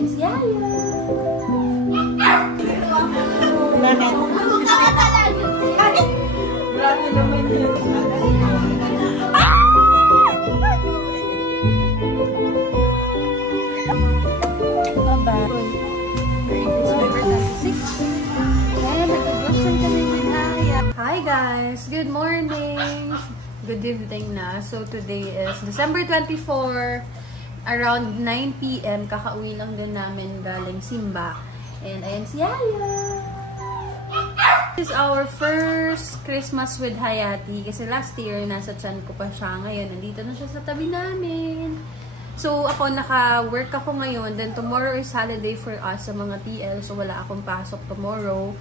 ayan si Yaya. Grabe naman yun. Hi guys! Good morning! Good evening na. So today is December 24, around 9 PM. Kakauwi lang din namin galing Simba. And ayan si Yaya! This is our first Christmas with Hayati. Kasi last year, nasa tiyan ko pa siya. Ngayon, nandito na siya sa tabi namin. So, ako, naka-work ako ngayon. Then, tomorrow is holiday for us sa mga TL. So, wala akong pasok tomorrow.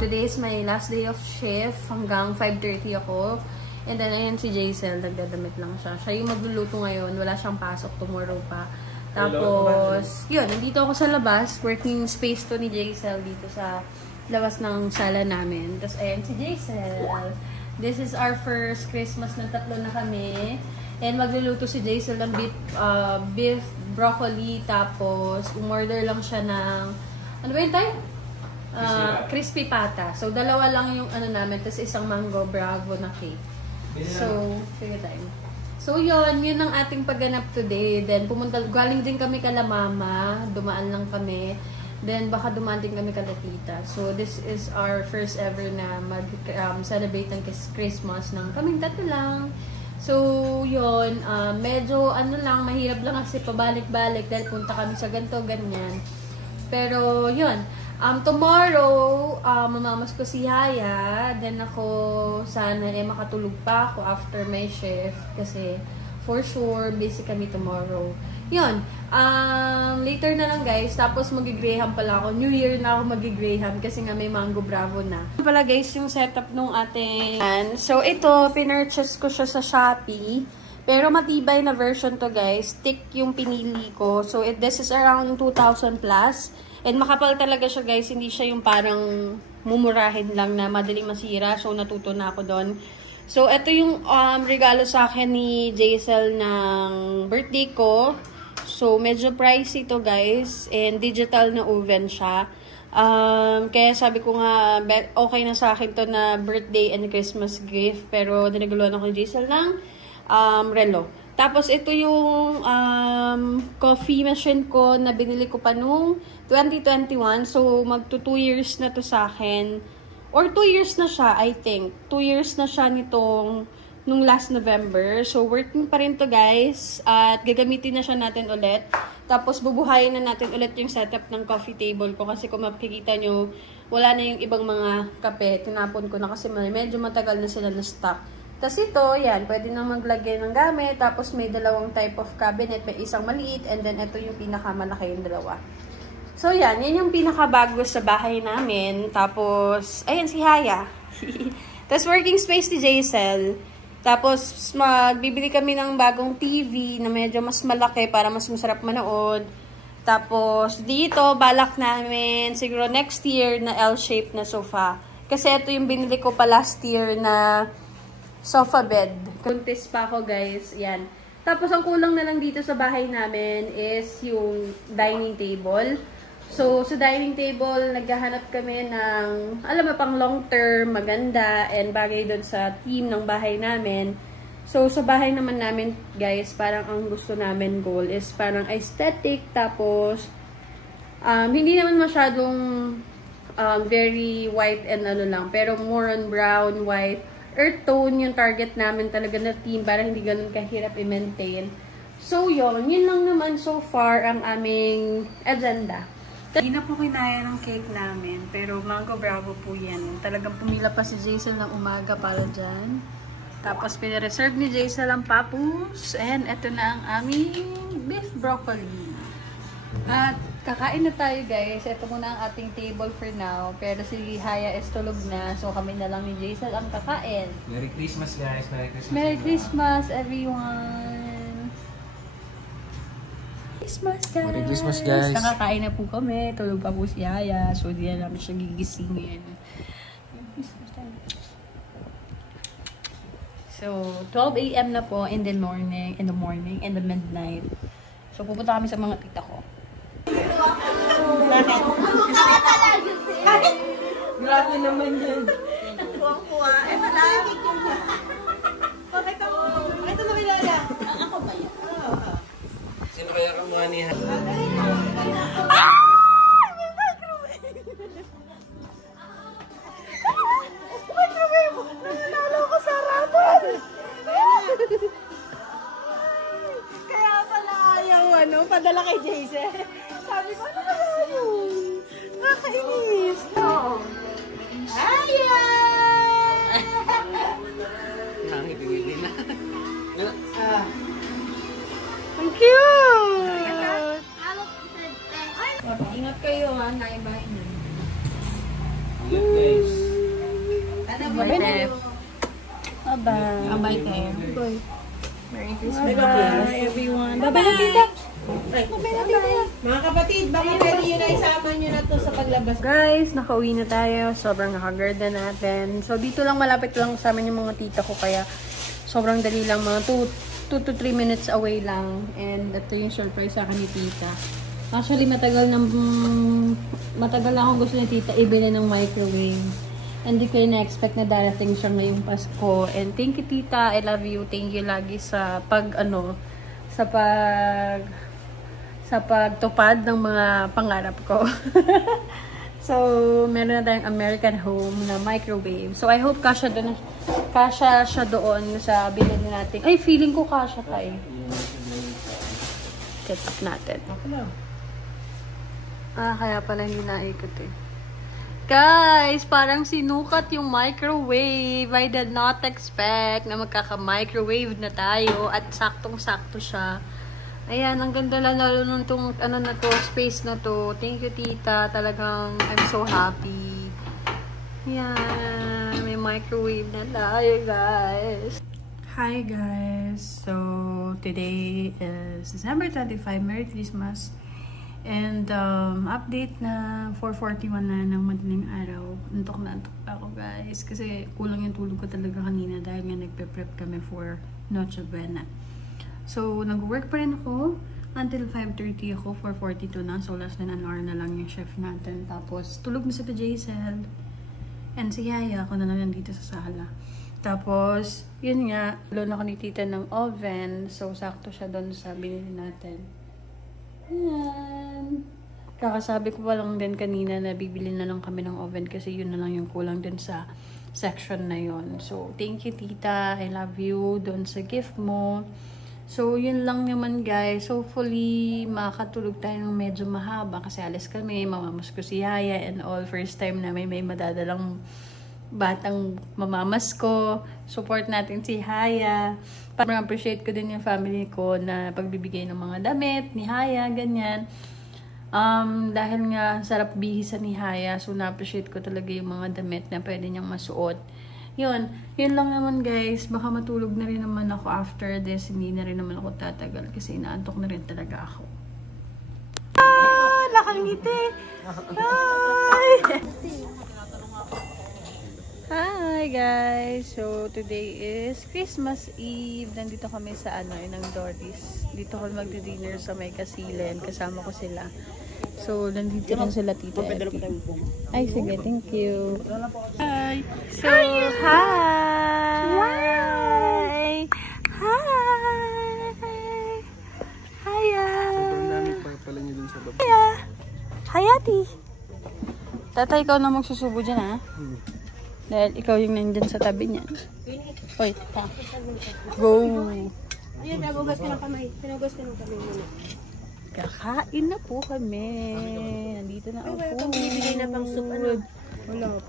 Today is my last day of shift. Hanggang 5:30 ako. And then, ayan si Jaisel. Nagdadamit lang siya. Siya yung magluluto ngayon. Wala siyang pasok tomorrow pa. Tapos, yun. Nandito ako sa labas. Working space to ni Jaisel dito sa labas ng sala namin. Tapos, ayan si Jaisel. This is our first Christmas ng tatlo na kami. And magluluto si Jaisel ng beef, broccoli, tapos umorder lang siya ng, ano ba yun tayo? Crispy pata. So, dalawa lang yung ano namin, tapos isang mango bravo na cake. So, sige tayo. So, yun ang ating pagganap today. Then, galing din kami kala mama, dumaan lang kami. Then, baka dumaan din kami kala tita. So, this is our first ever na mag-celebrate ng Christmas ng kaming tatlo lang. So, yun, medyo, mahirap lang kasi pabalik-balik dahil punta kami sa ganito, ganyan. Pero, yun, tomorrow, mamamas ko si Yaya, then ako, sana, makatulog pa ako after my shift, kasi, for sure, busy kami tomorrow. Yun, later na lang guys, tapos mag-Graham pala ako. New Year na ako mag-Graham kasi nga may Mango Bravo na. Ito pala guys, yung setup nung ating... So ito, pinurchase ko siya sa Shopee. Pero matibay na version to guys. Thick yung pinili ko. So this is around 2,000 plus. And makapal talaga siya guys. Hindi siya yung parang mumurahin lang na madaling masira. So natuto na ako doon. So ito yung regalo sa akin ni Jaisel ng birthday ko. So, medyo pricey to guys. And digital na oven siya. Kaya sabi ko nga, okay na sa akin to na birthday and Christmas gift. Pero, dinaguluan ako ni Jaisel ng relo. Tapos, ito yung coffee machine ko na binili ko pa nung 2021. So, magto 2 years na to sa akin. Or 2 years na siya, I think. 2 years na siya nung last November. So, working pa rin to guys. At gagamitin na siya natin ulit. Tapos, bubuhayin na natin ulit yung setup ng coffee table ko. Kasi kung makikita nyo, wala na yung ibang mga kape. Tinapon ko na kasi medyo matagal na sila na stock. Tapos ito, yan. Pwede na maglagay ng gamit. Tapos, may dalawang type of cabinet. May isang maliit. And then, ito yung pinakamalaki yung dalawa. So, yan. Yan yung pinakabago sa bahay namin. Tapos, ayan si Haya. Tapos, working space ni Jaisel. Tapos, magbibili kami ng bagong TV na medyo mas malaki para mas masarap manood. Tapos, dito, balak namin siguro next year na L-shape na sofa. Kasi ito yung binili ko pa last year na sofa bed. Kuntis pa ako, guys. Yan. Tapos, ang kulang na lang dito sa bahay namin is yung dining table. So, sa dining table, naghahanap kami ng, alam mo, pang long term, maganda, and bagay doon sa theme ng bahay namin. So, sa bahay naman namin, guys, parang ang gusto namin goal is parang aesthetic, tapos, hindi naman masyadong very white and ano lang, pero more on brown, white, earth tone yung target namin talaga na theme para hindi ganun kahirap i-maintain. So, yun lang naman so far ang aming agenda. Hindi na po kinaya ng cake namin, pero Mango Bravo po yan. Talagang pumila pa si Jaisel ng umaga para dyan. Tapos pinareserve ni Jaisel ang papus. And ito na ang aming beef broccoli. At kakain na tayo guys. Ito muna ang ating table for now. Pero si Haya is tulog na. So kami na lang ni Jaisel ang kakain. Merry Christmas guys. Merry Christmas. Merry Christmas everyone. Merry Christmas guys. Nakakain na po kami. Tulog pa po si Yaya. So, di na namin siya gigisingin. So, 12 AM na po in the morning, in the midnight. So, pupunta kami sa mga tita ko. naman yan. Kuwang-kuwa. Eh, malaki yung... Pakita mo. Pakita mo, Lola. Ako ba yan? Sino kaya kamuha niya? Nanalo ko sa raffle! Kaya pala ayaw, padala kay Jason. Sabi ko, ano kaya yun? Nakakainis. Oo. Ayaw! Nakangiti-ngiti na. Ang cute! Ingat kayo ha, naibahin na. Good guys. Bye-bye. Bye-bye. Bye-bye tayo. Merry Christmas. Bye-bye, everyone. Bye-bye, tita. Bye-bye. Mga kapatid, baka pwede yun na isama nyo na to sa paglabas. Guys, nakauwi na tayo. Sobrang haggard na natin. So, dito lang, malapit lang sa amin yung mga tita ko. Kaya, sobrang dali lang. Mga 2 to 3 minutes away lang. And ito yung surprise sa akin ni tita. Actually, matagal na akong gusto ni tita ibili ng microwave. Hindi ko na-expect na darating siya ngayong Pasko. And thank you, tita. I love you. Thank you lagi sa pagtupad ng mga pangarap ko. So, meron na tayong American Home na microwave. So, I hope kasha siya doon sa bilhin natin. Ay, feeling ko kasha tayo. Set up natin. Kaya pala hindi naikot eh. Guys, parang sinukat yung microwave. I did not expect na magkaka-microwave na tayo at saktong-sakto siya. Ayan, ang ganda lalo nung tong space na to. Thank you, tita. Talagang I'm so happy. Ayan, may microwave na tayo, guys. Hi, guys. So, today is December 25. Merry Christmas. And, update na 4:41 na ng madaling araw. Antok na antok ako, guys. Kasi kulang yung tulog ko talaga kanina dahil nga nagpe-prep kami for Noche Buena. So, nag-work pa rin ako until 5:30 ako, 4:42 na. So, less than an hour na lang yung chef natin. Tapos, tulog na si Jaisel. And si Yaya, ako na lang nandito sa sala. Tapos, yun nga, loan ako ni tita ng oven. So, sakto siya doon sa binili natin. Ayan. Kakasabi ko pa lang din kanina na bibili na lang kami ng oven kasi yun na lang yung kulang din sa section na yun. So, thank you, tita. I love you doon sa gift mo. So, yun lang naman, guys. Hopefully, makakatulog tayo ng medyo mahaba kasi alis kami. Mamamas ko si Yaya and all. First time na may madadalang batang mamamas ko. Support natin si Haya. Parang appreciate ko din yung family ko na pagbibigay ng mga damit ni Haya, ganyan. Dahil nga sarap bihisan ni Haya, so na-appreciate ko talaga yung mga damit na pwede niyang masuot. Yun lang naman, guys. Baka matulog na rin naman ako after this. Hindi na rin naman ako tatagal kasi inaantok na rin talaga ako. Nakangiti! Hi! Hi guys! So, today is Christmas Eve. Nandito kami sa ng Doris. Dito kami magdi-dinner sa may Kasilen. Kasama ko sila. So, nandito rin sila, Tita Effie. Ay, sige. Thank you. Hi! So, hi! Wow! Hi! Hiya! Hiya! Hayati! Tatay, ikaw na magsusubo dyan, ha? Dahil ikaw yung nandyan sa tabi niyan. Hoy, ta. Go! Ayun, nabugas ka ng kamay. Pinugas ka ng kamay muna. Kakain na po kami. Nandito na ang food. Bibigay na pang soup, ano? Wala.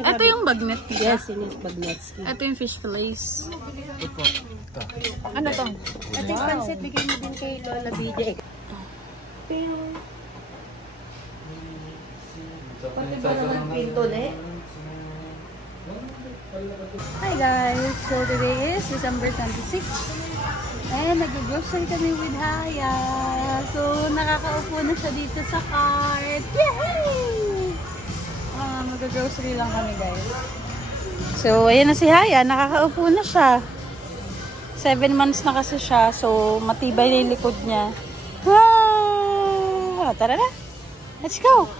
Ito yung bagnet. Yes, yun yung bagnets. Ito yung fish fillets. Ito. Ano to? Ito yung pancit, bigay mo din kay Lola BJ. Pati ba naman pinto na eh? Hi guys! So today is December 26. And nag-grocery kami with Haya. So nakakaupo na siya dito sa cart. Yay! Mag-grocery lang kami, guys. So ayan na si Haya. Nakakaupo na siya. 7 months na kasi siya. So matibay na yung likod niya. Tara na! Let's go!